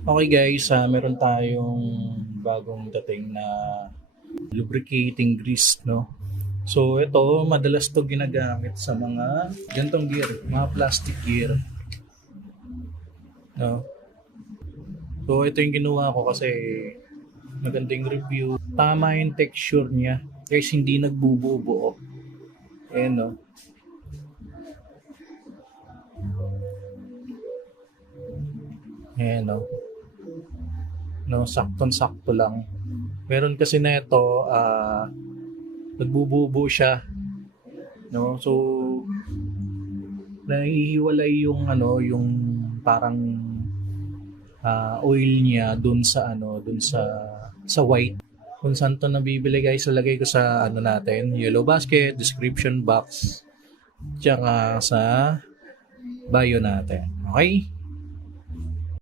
Okay guys, meron tayong bagong dating na lubricating grease, no? So ito, madalas to ginagamit sa mga gantong gear, mga plastic gear, no? So ito yung ginawa ko kasi magandang review. Tama yung texture niya, guys, hindi nagbubuo-buo. Ayan, no? Ayan, no? No, saktong-sakto lang. Meron kasi na ito, nagbububo siya, no? So nahihiwalay yung yung parang oil niya dun sa sa white. Kung saan to nabibili guys, lalagay ko sa natin, yellow basket, description box, tsaka sa bio natin. Okay?